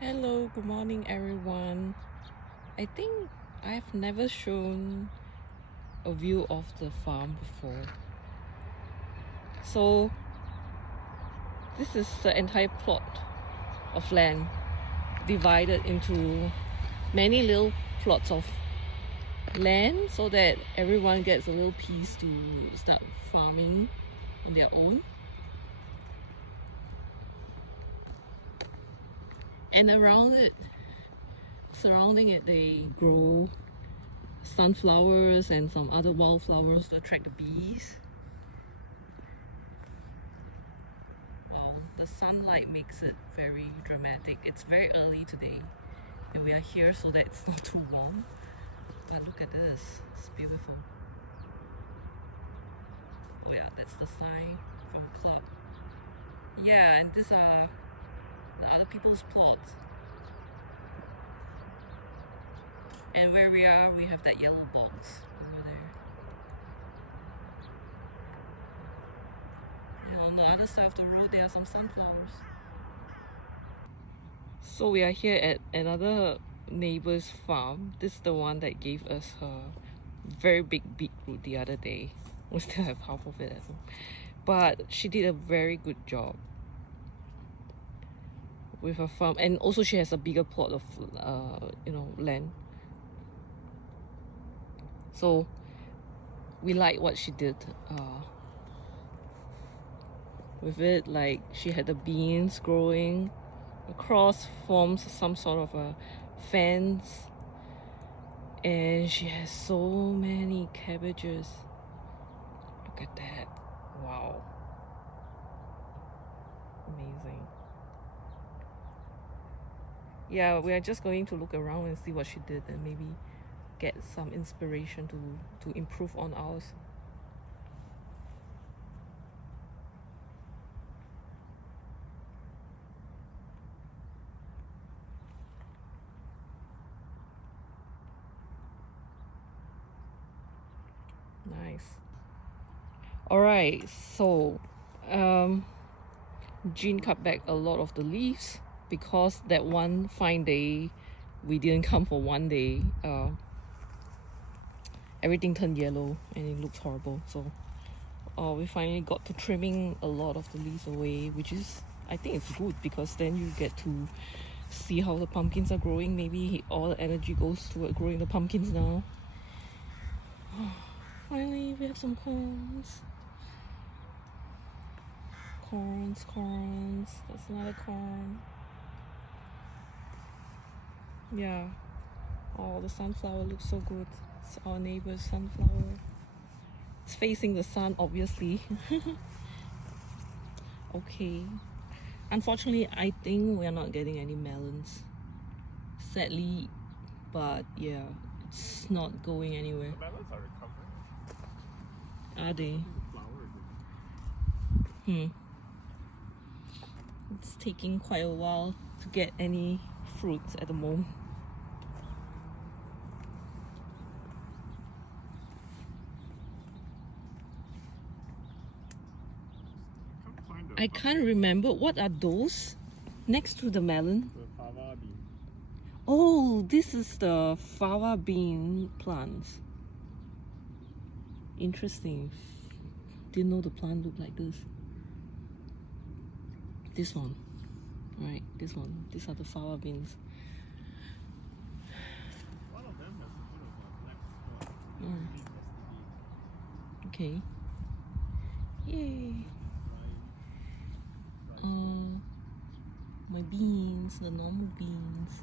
Hello, good morning everyone. I think I've never shown a view of the farm before. So this is the entire plot of land divided into many little plots of land so that everyone gets a little piece to start farming on their own. And around it, surrounding it, they grow sunflowers and some other wildflowers to attract the bees. Wow, the sunlight makes it very dramatic. It's very early today and we are here so that it's not too warm. But look at this, it's beautiful. Oh yeah, that's the sign from club. Yeah, and these are the other people's plots. And where we are, we have that yellow box over there. And on the other side of the road, there are some sunflowers. So we are here at another neighbor's farm. This is the one that gave us her very big beetroot the other day. We still have half of it at home. But she did a very good job with her farm, and also she has a bigger plot of land. So we like what she did with it. Like, she had the beans growing across, forms some sort of a fence, and she has so many cabbages. Look at that. Wow, amazing. Yeah, we are just going to look around and see what she did and maybe get some inspiration to improve on ours. Nice. All right, so Jean cut back a lot of the leaves because that one fine day we didn't come for one day. Everything turned yellow and it looks horrible. So we finally got to trimming a lot of the leaves away, which is, I think it's good, because then you get to see how the pumpkins are growing. Maybe all the energy goes toward growing the pumpkins now. Finally, we have some corns. Corns. That's another corn. Yeah. Oh, the sunflower looks so good. It's our neighbor's sunflower. It's facing the sun, obviously. Okay. Unfortunately, I think we're not getting any melons. Sadly, but yeah, it's not going anywhere. The melons are recovering. Are they? The flower is It's taking quite a while to get any fruits at the moment. I can't remember. What are those next to the melon? the fava bean. Oh, this is the fava bean plants. Interesting. Didn't know the plant looked like this. This one. Right, this one. These are the fava beans. One of them has a bit of a black spot. Mm. Investigate. Okay. Yay. My beans, the normal beans.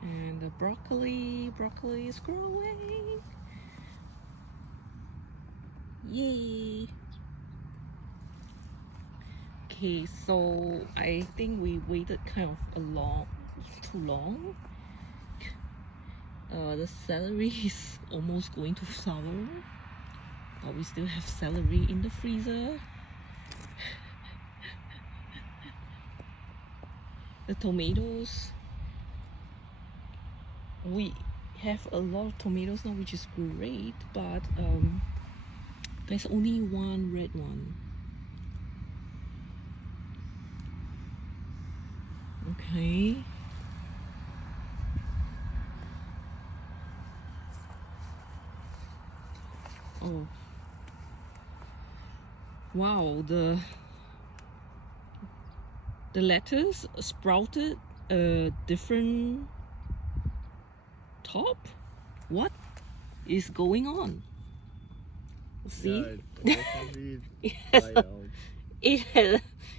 And the broccoli is growing. Yay. Okay, so I think we waited kind of too long. The celery is almost going to sour, but we still have celery in the freezer. The tomatoes, we have a lot of tomatoes now, which is great, but there's only one red one. Okay. Oh. Wow, the lettuce sprouted a different top? What is going on? See? Yeah, it definitely Yes. died out.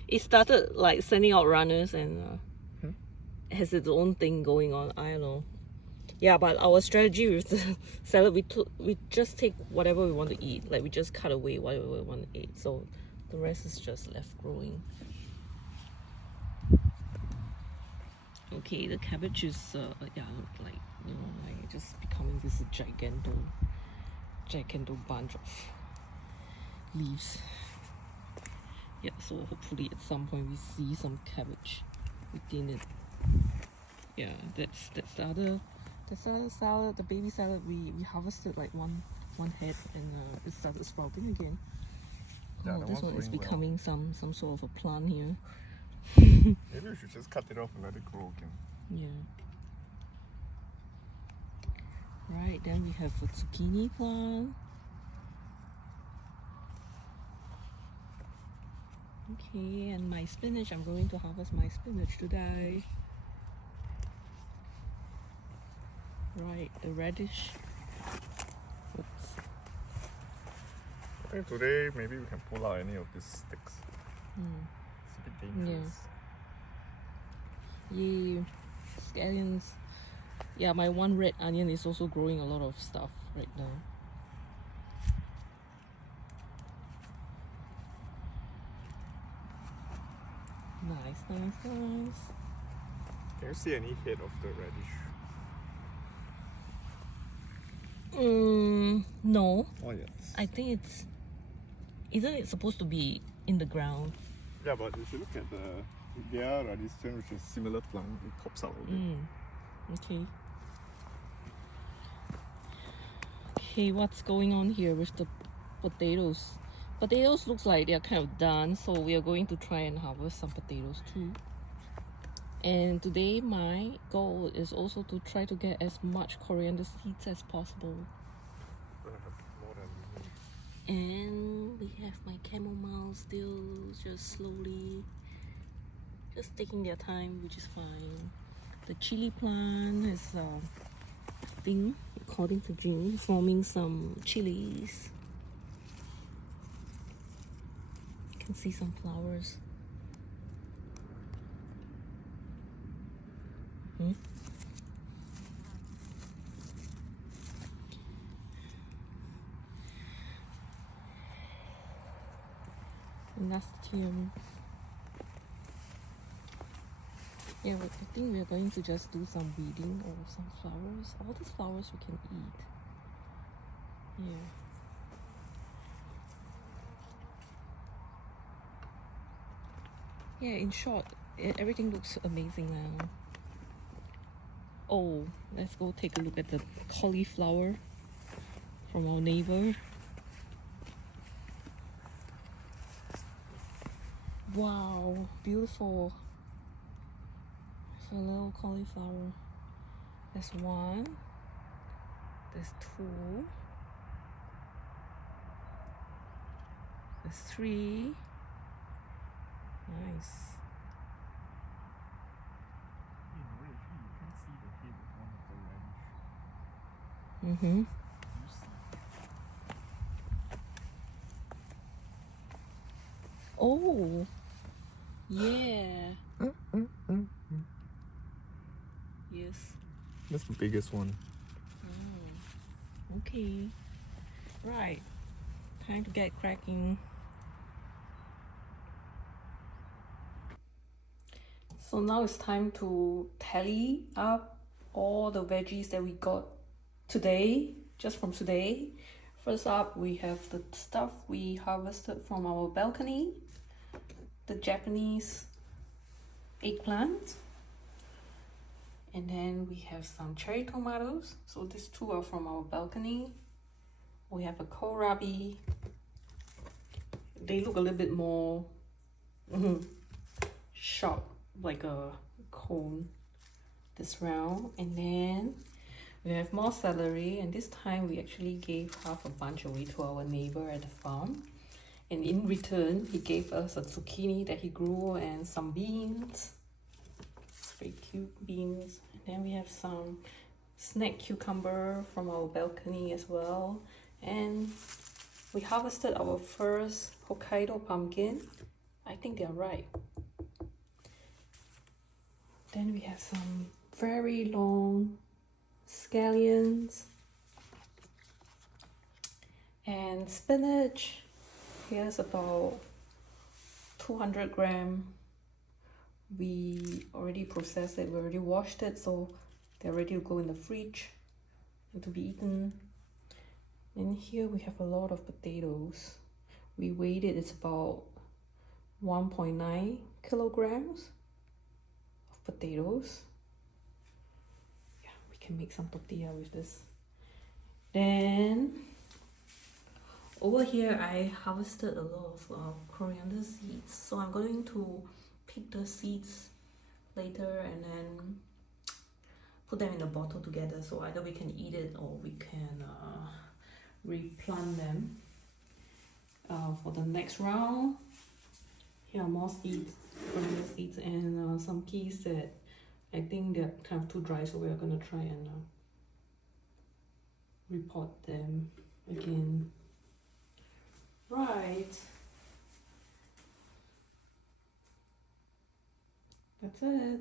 It started like sending out runners and Hmm? has its own thing going on. I don't know. Yeah, but our strategy with the salad, we just take whatever we want to eat. Like we just cut away whatever we want to eat. So the rest is just left growing. Okay, the cabbage is yeah, like like just becoming this giganto bunch of leaves. Yeah, so hopefully at some point we see some cabbage within it. Yeah, that's the other salad, the baby salad. We harvested like one head and it started sprouting again. Yeah, Oh, that this one's one is growing well. becoming some sort of a plant here. Maybe we should just cut it off and let it grow again. Yeah. Right, then we have a zucchini plant. Okay, and my spinach, I'm going to harvest my spinach today. Right, the radish. Oops. I think today maybe we can pull out any of these sticks. Hmm. It's a bit dangerous. Yeah, scallions. Yeah, my one red onion is also growing a lot of stuff right now. Nice. Can you see any head of the radish? No. Oh yes. I think isn't it supposed to be in the ground? Yeah, but if you look at the Gea radicchio, which is similar plant, it pops out of it. Okay. Okay, what's going on here with the potatoes? Potatoes looks like they're kind of done, so we are going to try and harvest some potatoes too. And today my goal is also to try to get as much coriander seeds as possible. We're gonna have more than we need. And we have my chamomile still just slowly just taking their time, which is fine. The chili plant is I think according to Jimmy forming some chilies. You can see some flowers. Nasturtium. Yeah, I think we are going to just do some weeding of some flowers. All these flowers we can eat. Yeah. Yeah, in short, everything looks amazing now. Oh, let's go take a look at the cauliflower from our neighbor. Wow, beautiful. A little cauliflower. There's one. There's two. There's three. Nice. You can't see the head of one of the radish. Mm-hmm. Oh, yeah. Yes. That's the biggest one. Oh, okay. Right. Time to get cracking. So now it's time to tally up all the veggies that we got today, just from today. First up, we have the stuff we harvested from our balcony. The Japanese eggplant. And then we have some cherry tomatoes. So these two are from our balcony. We have a kohlrabi. They look a little bit more sharp, like a cone this round. And then we have more celery, and this time we actually gave half a bunch away to our neighbor at the farm. And in return, he gave us a zucchini that he grew and some beans. It's very cute beans. And then we have some snack cucumber from our balcony as well. And we harvested our first Hokkaido pumpkin. I think they're ripe. Then we have some very long scallions and spinach. Here's about 200 gram. We already processed it, we already washed it, so they're ready to go in the fridge and to be eaten. And here we have a lot of potatoes. We weighed it, it's about 1.9 kilograms of potatoes. Yeah, we can make some tortilla with this. Then over here I harvested a lot of coriander seeds, so I'm going to pick the seeds later and then put them in a bottle together, so either we can eat it or we can replant them for the next round. Here are more seeds, coriander seeds, and some peas that I think they're kind of too dry, so we're gonna try and repot them again. Right, that's it.